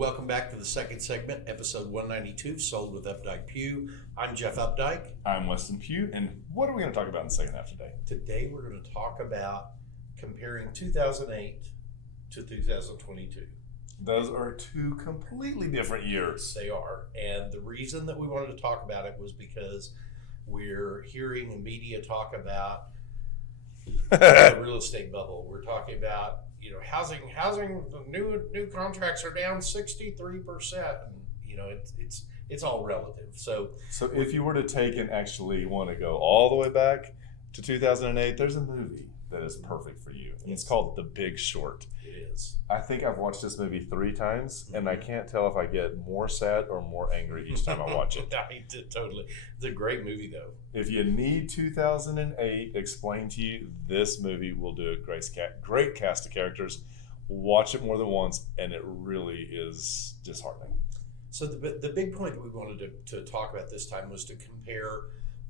welcome back to the second segment, episode 192, Sold with Updike Pugh. I'm Jeff Updike. I'm Weston Pugh, and what are we going to talk about in the second half today? Today we're going to talk about comparing 2008 to 2022. Those are two completely different years. They are, and the reason that we wanted to talk about it was because we're hearing the media talk about the real estate bubble. We're talking about housing. The new contracts are down 63%, and it's all relative. So if you were to take and actually want to go all the way back to 2008, there's a movie that is perfect for you, and it's called The Big Short. It is. I think I've watched this movie 3 times, and I can't tell if I get more sad or more angry each time I watch it. Totally. It's a great movie, though. If you need 2008 explained to you, this movie will do a great cast of characters. Watch it more than once, and it really is disheartening. So the big point that we wanted to talk about this time was to compare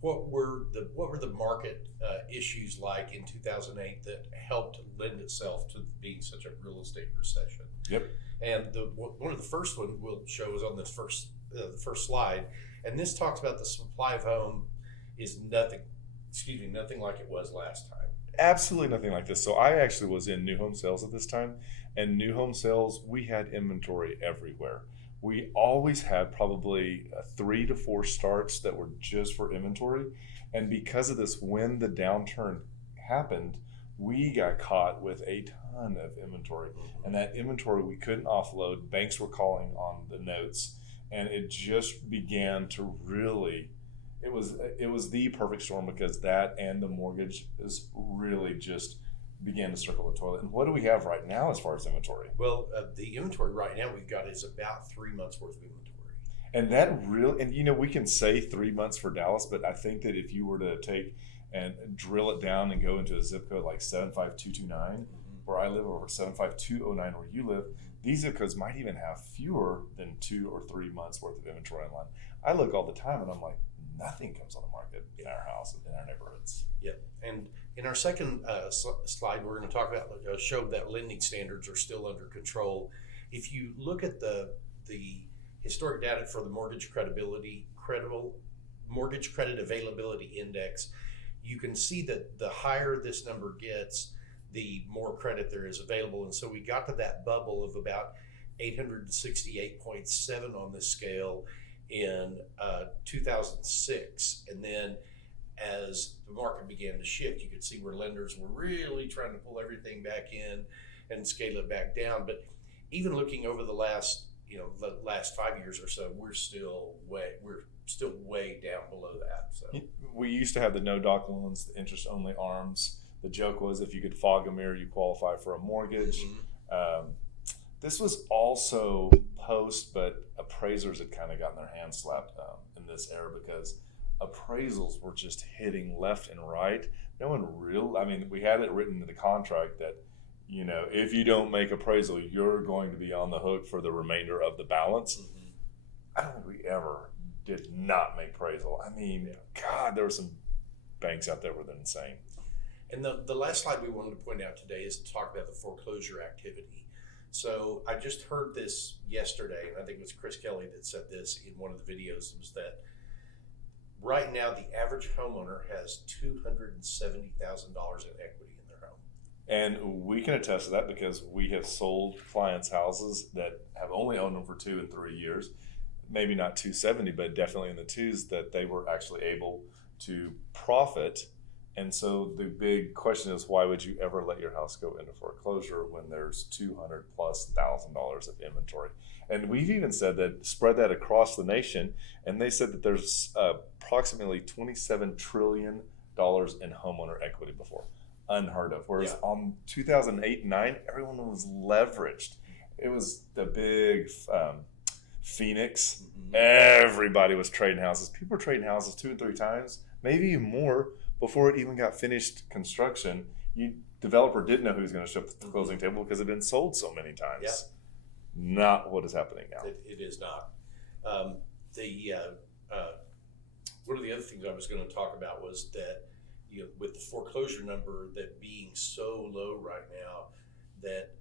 what were the market issues like in 2008 that helped lend itself to being such a real estate recession. Yep. And one of the first ones we'll show is on this first slide, and this talks about the supply of home is nothing like it was last time. Absolutely nothing like this. So I actually was in new home sales at this time, and new home sales, we had inventory everywhere. We always had probably 3 to 4 starts that were just for inventory. And because of this, when the downturn happened, we got caught with a ton of inventory. And that inventory we couldn't offload. Banks were calling on the notes. And it just began to really, it was the perfect storm, because that and the mortgage is really just began to circle the toilet. And what do we have right now as far as inventory? Well, the inventory right now we've got is about 3 months worth of inventory. And that really, and we can say 3 months for Dallas, but I think that if you were to take and drill it down and go into a zip code like 75229, where I live, or 75209 where you live, these zip codes might even have fewer than 2 or 3 months worth of inventory online. I look all the time and I'm like, nothing comes on the market in our house, in our neighborhoods. Yep. And in our second slide, we're going to talk about show that lending standards are still under control. If you look at the historic data for the mortgage credit availability index, you can see that the higher this number gets, the more credit there is available. And so we got to that bubble of about 868.7 on this scale in 2006, and then as the market began to shift, you could see where lenders were really trying to pull everything back in and scale it back down. But even looking over the last 5 years or so, we're still way down below that. So we used to have the no doc loans, the interest only ARMs. The joke was if you could fog a mirror, you qualify for a mortgage. This was also post, but appraisers had kind of gotten their hands slapped in this era, because appraisals were just hitting left and right. We had it written in the contract that, if you don't make appraisal, you're going to be on the hook for the remainder of the balance. I don't think we ever did not make appraisal. God, there were some banks out there that were insane. And the last slide we wanted to point out today is to talk about the foreclosure activity. So I just heard this yesterday, and I think it was Chris Kelly that said this in one of the videos, was that right now the average homeowner has $270,000 in equity in their home. And we can attest to that, because we have sold clients' houses that have only owned them for 2 and 3 years. Maybe not 270, but definitely in the 2s, that they were actually able to profit. And so the big question is, why would you ever let your house go into foreclosure when there's $200,000+ of inventory? And we've even said that, spread that across the nation, and they said that there's approximately $27 trillion in homeowner equity before. Unheard of. Whereas on 2008 and 9, everyone was leveraged. It was the big Phoenix. Everybody was trading houses. People were trading houses 2 and 3 times, maybe even more, before it even got finished construction. Developer didn't know who was going to show up at the closing table, because it had been sold so many times. Yeah. Not what is happening now. It is not. One of the other things I was going to talk about was that, with the foreclosure number that being so low right now, that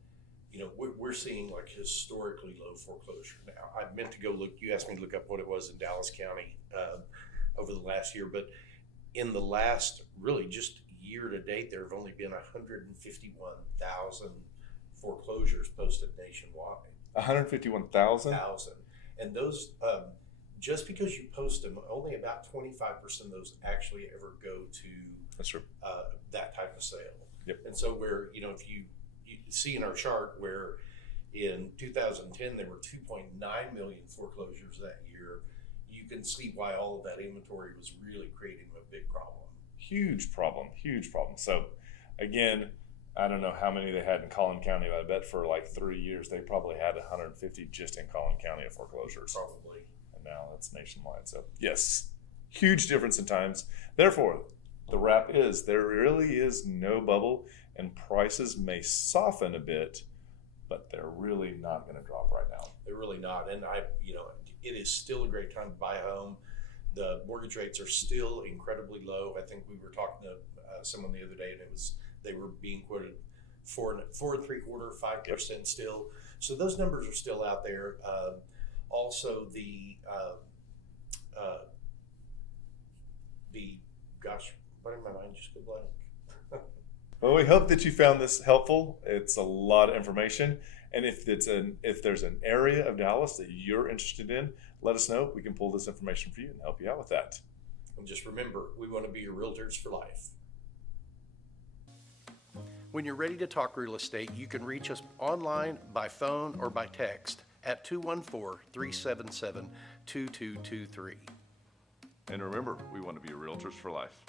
we're seeing like historically low foreclosure now. I meant to go look. You asked me to look up what it was in Dallas County over the last year, but in the last really just year to date, there have only been 151,000 foreclosures posted nationwide. 151,000? And those, just because you post them, only about 25% of those actually ever go to That's true. that type of sale. Yep. And so if you see in our chart where in 2010 there were 2.9 million foreclosures that year, you can see why all of that inventory was really creating a big problem. Huge problem. So again, I don't know how many they had in Collin County, but I bet for like 3 years they probably had 150 just in Collin County of foreclosures. Probably. And now it's nationwide. So yes, huge difference in times. Therefore, the wrap is there really is no bubble, and prices may soften a bit, but they're really not going to drop right now. They're really not. And it is still a great time to buy a home. The mortgage rates are still incredibly low. I think we were talking to someone the other day, and they were being quoted 4.75%, 5% still. So those numbers are still out there. Also, gosh, why did my mind just go blank? Well, we hope that you found this helpful. It's a lot of information. And if there's an area of Dallas that you're interested in, let us know. We can pull this information for you and help you out with that. And just remember, we want to be your realtors for life. When you're ready to talk real estate, you can reach us online, by phone, or by text at 214-377-2223. And remember, we want to be your realtors for life.